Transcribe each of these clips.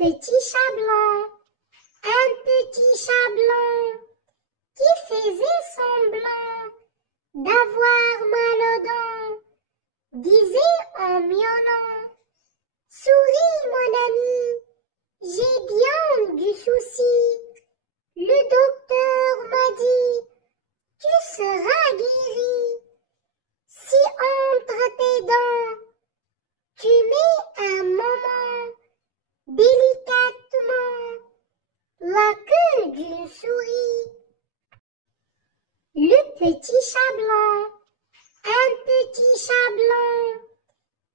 petit chat blanc, un petit chat blanc, qui faisait semblant d'avoir mal aux dents, disait en miaulant: souris mon ami, j'ai bien du souci. Le docteur m'a dit: tu seras guéri si entre tes dents tu mets un moment délicatement la queue d'une souris. Le petit chat blanc, un petit chat blanc,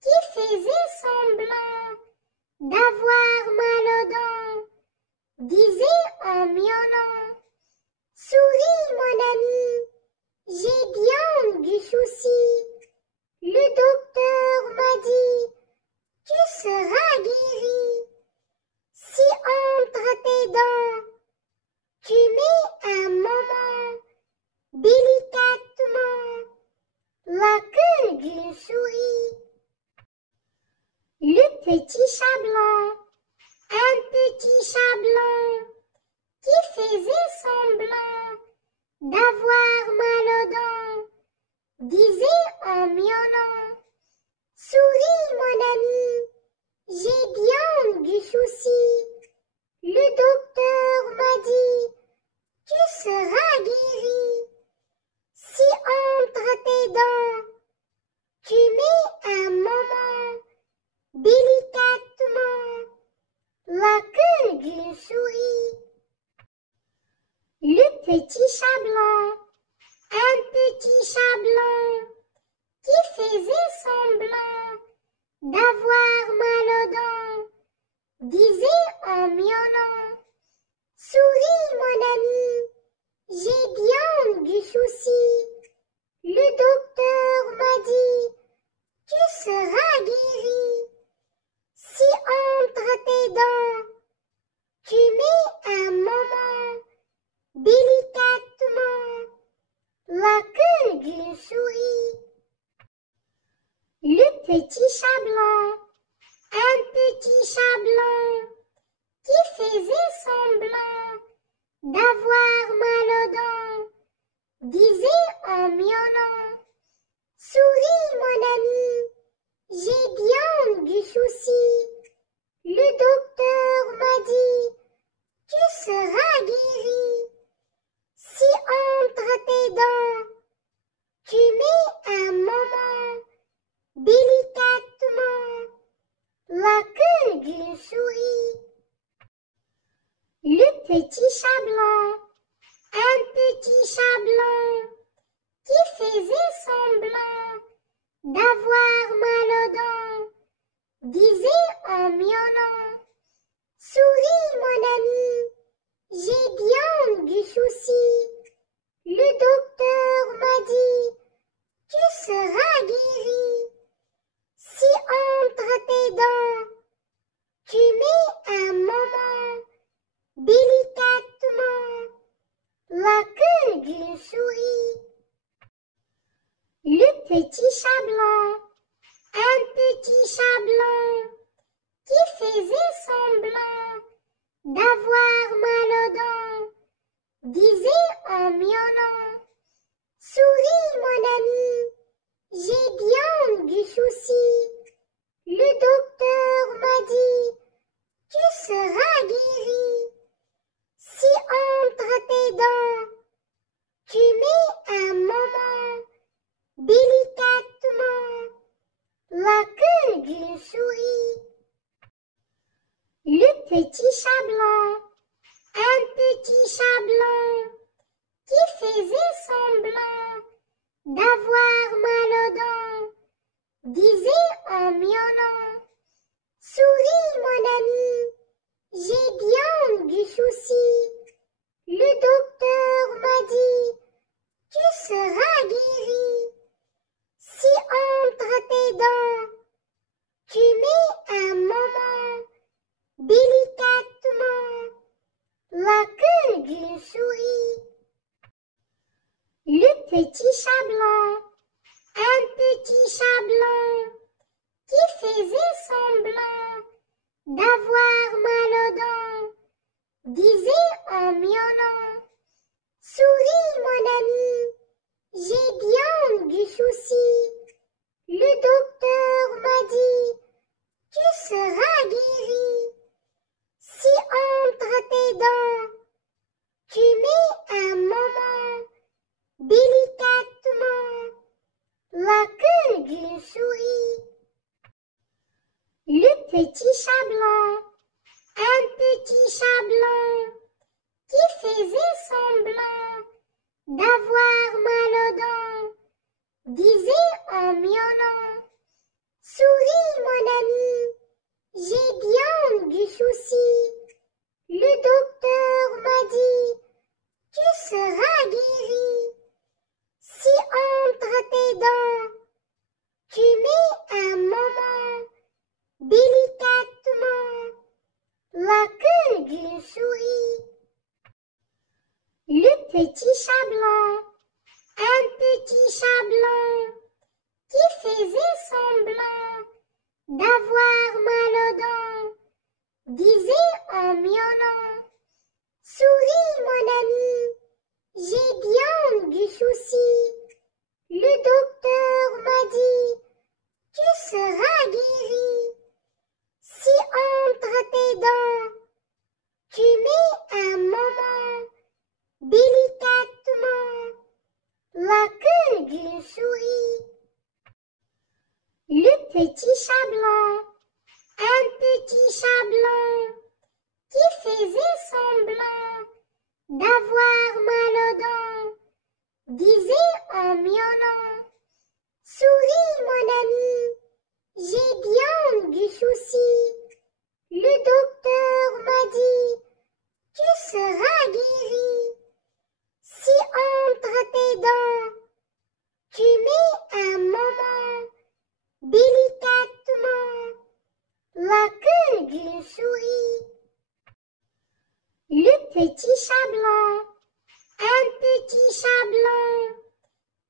qui faisait semblant d'avoir mal aux dents, disait en miaulant: souris mon ami, j'ai bien du souci. Le docteur m'a dit: tu seras guéri si entre tes dents tu mets un moment délicatement la queue d'une souris. Le petit chat blanc, un petit chat blanc, qui faisait semblant d'avoir mal aux dents, disait en miaulant: souris mon ami, j'ai bien du souci. Le docteur m'a dit: tu seras guéri si entre tes dents tu mets un moment délicatement la queue d'une souris. Le petit chat blanc, un petit chat blanc, qui faisait semblant d'avoir mal aux dents, disait en miaulant: souris mon ami, j'ai bien du souci. Le docteur m'a dit: tu seras guéri si entre tes dents tu mets un moment délicatement la queue d'une souris. Le petit chat blanc, un petit chat blanc, qui faisait semblant d'avoir mal aux dents, disait en miaulant: souris mon ami, j'ai bien du souci. Le docteur m'a dit: tu seras guéri si entre tes dents tu mets un moment délicatement la queue d'une souris. Le petit chat blanc, un petit chat blanc, qui faisait semblant d'avoir mal aux dents, disait en miaulant: souris mon ami, j'ai bien du souci. Le docteur m'a dit: tu seras guéri si entre tes dents tu mets un moment délicatement la queue d'une souris. Le petit chat blanc, un petit chat blanc, qui faisait semblant d'avoir mal aux dents, disait en miaulant: souris mon ami, j'ai bien du souci. Le docteur m'a dit: tu seras guéri si entre tes dents tu mets un moment délicatement la queue d'une souris. Le petit chat blanc, un petit chat blanc, qui faisait semblant d'avoir mal aux dents, disait en miaulant: souris mon ami, j'ai bien du souci. Le docteur m'a dit: tu seras guéri si entre tes dents tu mets un moment délicatement la queue d'une souris. Le petit chat blanc, un petit chat blanc, qui faisait disait en miaulant, souris mon ami, j'ai bien du souci. Le docteur m'a dit, tu seras guéri. Si entre tes dents, tu mets un moment, délicatement, la queue d'une souris. Le petit chat blanc, un petit chat blanc, qui faisait semblant d'avoir mal aux dents, disait en miaulant, souris mon ami, j'ai bien du souci. Le docteur m'a dit, tu seras guéri. Si entre tes dents, tu mets un moment, délicatement, la queue d'une souris. Le petit chat blanc, un petit chat blanc, qui faisait semblant d'avoir mal aux dents, disait en miaulant, souris mon ami, j'ai bien du souci. Le docteur m'a dit, tu seras guéri. Si entre tes dents, tu mets un moment, délicatement, la queue d'une souris. Le petit chat blanc, un petit chat blanc, qui faisait semblant d'avoir mal aux dents, disait en miaulant, souris mon ami, j'ai bien du souci. Le docteur m'a dit, tu seras guéri. Si entre tes dents, tu mets un moment, délicatement, la queue d'une souris. Le petit chat blanc, un petit chat blanc,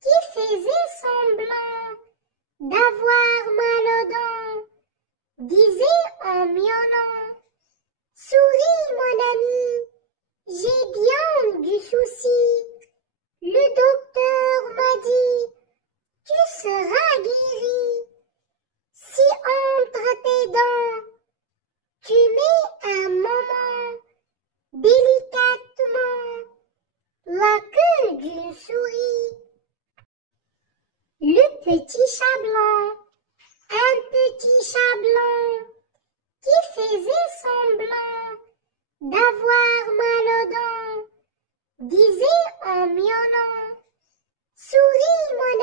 qui faisait semblant d'avoir mal aux dents, disait en miaulant, souris mon ami, j'ai bien du souci. Le docteur m'a dit, tu seras guéri. Si entre tes dents, tu mets un moment, délicatement, la queue d'une souris. Le petit chat blanc, un petit chat blanc, qui faisait semblant d'avoir mal aux dents, disait en miaulant, souris mon